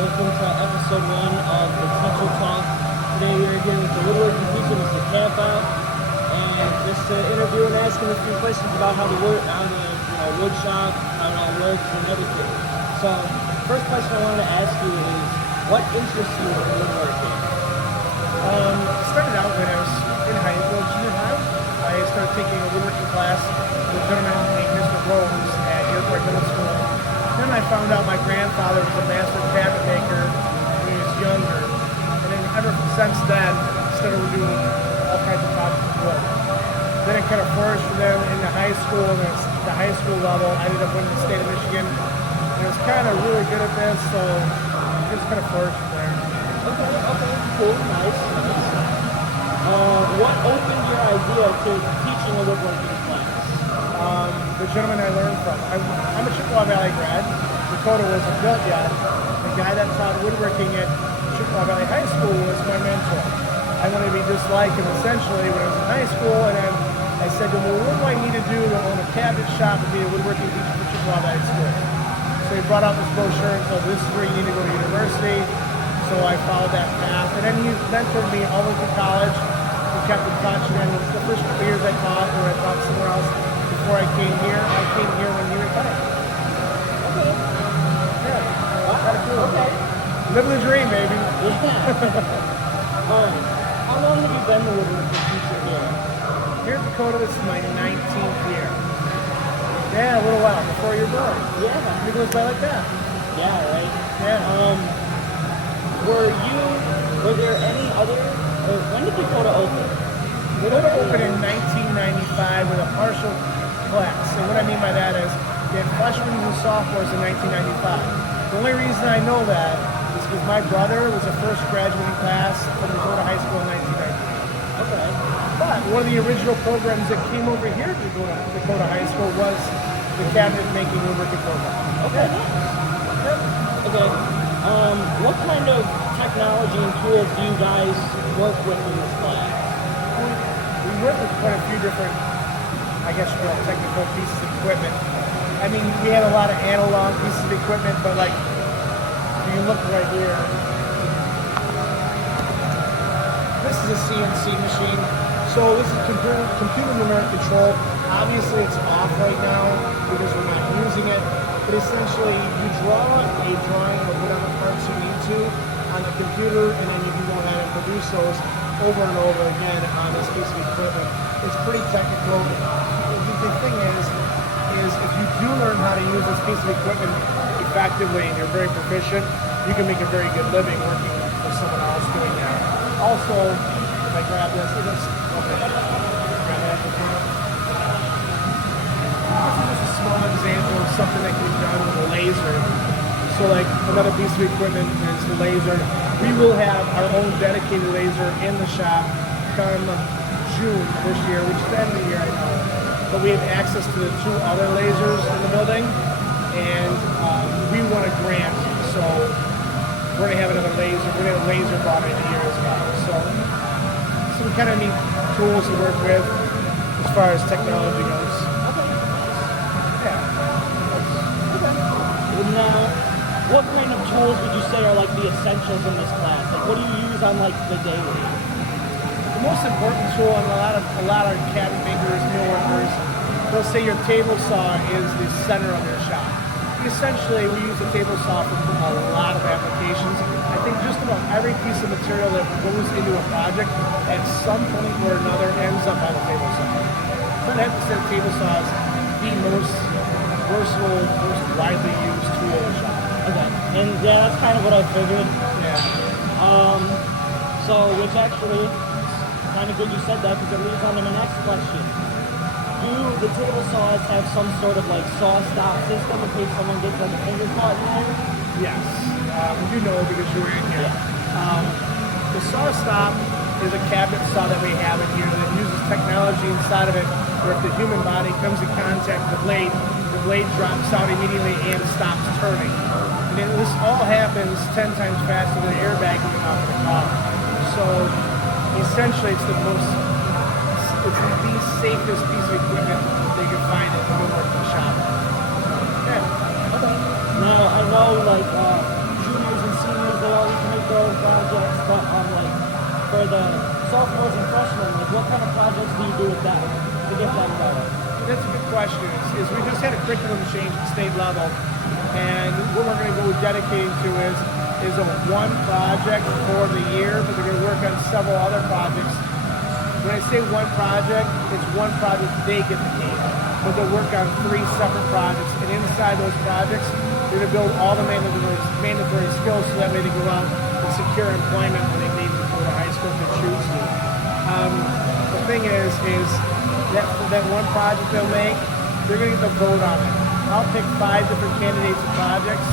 Welcome to episode 1 of the Teacher Talks. Today we are here with the woodworking teacher, Mr. Campau, and just to interview and ask him a few questions about how the wood shop, how it all works, and everything. So, first question I wanted to ask you is, what interests you in woodworking? It started out when I was in junior high. I started taking a woodworking class with a gentleman named Mr. Rose at Airport Middle School. Then I found out my grandfather was a master cabinet maker when he was younger. And then ever since then, I started doing all kinds of projects with wood. Then it kind of flourished from there into high school, and at the high school level, I ended up winning the state of Michigan. And I was kind of really good at this, so it just kind of flourished from there. Okay, cool, nice. What opened your idea to teaching a woodworking class? The gentleman I learned from. I'm a Chippewa Valley grad. Dakota wasn't built yet. The guy that taught woodworking at Chippewa Valley High School was my mentor. I wanted to be just like him essentially when I was in high school, and then I said to him, well, what do I need to do to own a cabinet shop and be a woodworking teacher for Chippewa Valley School? So he brought out this brochure and said, this is where you need to go to university. So I followed that path, and then he mentored me all the way through college. He kept in touch, and then the first couple years I taught, or I taught somewhere else. Before I came here when he retired. Okay. Yeah. Kind of cool. Okay. Living the dream, baby. Yeah. How long have you been the woodworking teacher here? Here at Dakota, this is my 19th year. Yeah, a little while before you're born. Yeah. It goes by like that. Yeah, right? Yeah. Were there any other, when did Dakota open? Dakota opened in 1995 with a partial class. And what I mean by that is they had freshmen and sophomores in 1995. The only reason I know that is because my brother was the first graduating class from Dakota High School in 1990. Okay. But one of the original programs that came over here to Dakota High School was the cabinet making woodworking program. Okay, nice. Yep. Okay. What kind of technology and tools do you guys work with in this class? We work with quite a few different, I guess you call it technical pieces of equipment. I mean, we have a lot of analog pieces of equipment, but like, if you look right here, this is a CNC machine. So this is computer numeric control. Obviously it's off right now because we're not using it, but essentially you draw a drawing of whatever parts you need to on the computer, and then you can go ahead and produce those over and over again on this piece of equipment. It's pretty technical. The thing is if you do learn how to use this piece of equipment effectively and you're very proficient, you can make a very good living working for someone else doing that. Also, if I grab this, grab that. This is just a small example of something that can be done with a laser. So like another piece of equipment is the laser. We will have our own dedicated laser in the shop come June this year, which is the end of the year, I know. But we have access to the 2 other lasers in the building, and we won a grant, so we're going to have another laser. We're going to have a laser bought in a year as well. So some kind of neat tools to work with as far as technology goes. Yeah. Okay. Now, what kind of tools would you say are like the essentials in this class? Like, what do you use on like the daily? The most important tool in a lot of cabinet makers, millworkers, they'll say your table saw is the center of your shop. Essentially, we use the table saw for a lot of applications. I think just about every piece of material that goes into a project at some point or another ends up on a table saw. So I'd have to say the table saw is the most versatile, most widely used tool in the shop. Okay. And yeah, that's kind of what I figured. Yeah. So, which actually, kind of good you said that because it leads on to my next question. Do the table saws have some sort of like saw stop system in case someone gets like a finger caught in there? Yes. You know because you were in here. Yeah. The saw stop is a cabinet saw that we have in here that uses technology inside of it where if the human body comes in contact with the blade drops out immediately and stops turning. And then this all happens 10 times faster than an airbag going off the car. So essentially it's the safest piece of equipment they can find in the woodworking shop. Yeah. Okay. Now I know like juniors and seniors for the sophomores and freshmen, like what kind of projects do you do with them to get them better? That's a good question. Is we just had a curriculum change at state level, and what we're going to go dedicating to is a one project for the year, but they're going to work on several other projects. When I say one project, it's one project they get the team, but they'll work on 3 separate projects, and inside those projects, they're going to build all the mandatory skills so that way they go out and secure employment when they leave to go to high school if they choose to. The thing is that one project they'll make, they're going to get the vote on it. I'll pick 5 different candidates and projects,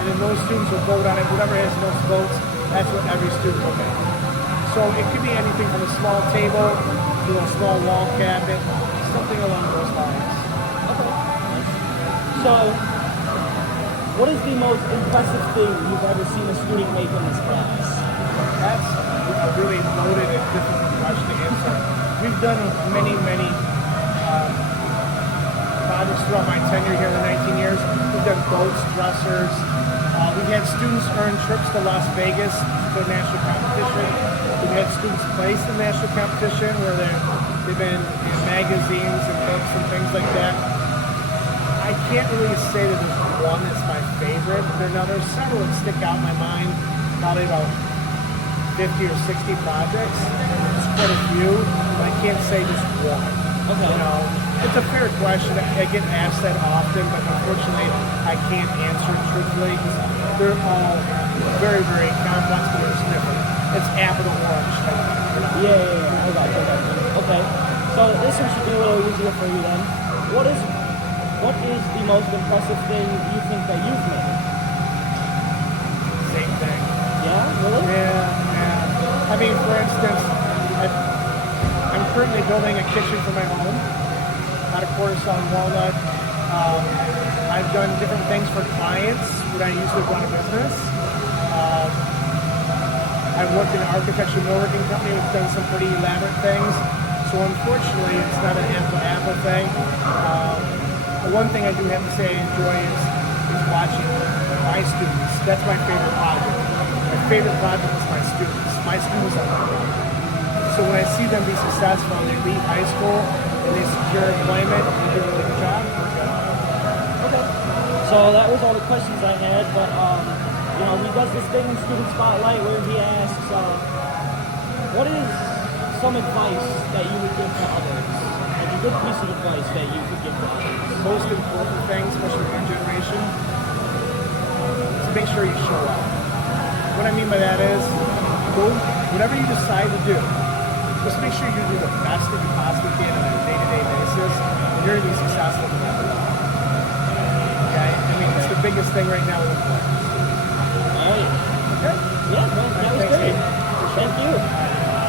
and then those students will vote on it. Whoever has the most votes, that's what every student will make. So it could be anything from a small table to a small wall cabinet, something along those lines. Okay. So, what is the most impressive thing you've ever seen a student make in this class? That's a really loaded and difficult question to answer. We've done many projects throughout my tenure here in the 19 years. We've done boats, dressers. We've had students earn trips to Las Vegas for national competition. We've had students place in national competition where they've been in magazines and books and things like that. I can't really say that there's one that's my favorite. There's several that stick out in my mind, probably about 50 or 60 projects. It's quite a few, but I can't say just one. Okay. You know, it's a fair question. I get asked that often, but unfortunately I can't answer it truthfully because they're all very, very complex, but they're just different. It's apple to orange. Yeah. I got you. Okay. So this one should be a little easier for you then. What is the most impressive thing you think that you've made? Same thing. Yeah, really? Yeah. I mean, for instance, I'm currently building a kitchen for my home out of quarter-sawn walnut. I've done different things for clients when I usually run a business. I've worked in an architecture millworking company. We've done some pretty elaborate things. So unfortunately, it's not an apple-to-apple thing. The one thing I do have to say I enjoy is watching my students. That's my favorite project. My favorite project is my students. My students are my project. So when I see them be successful and they leave high school and they secure employment and they do a really good job, Okay. So that was all the questions I had, but he does this thing in Student Spotlight where he asks, what is some advice that you would give to others? Like a good piece of advice that you could give to others? most important thing, especially in our generation, is to make sure you show up. What I mean by that is, whatever you decide to do, just make sure you do the best that you possibly can on a day-to-day basis, and you're going to be successful no matter what. Okay? I mean, it's the biggest thing right now with employers. All right. Okay? Yeah, well,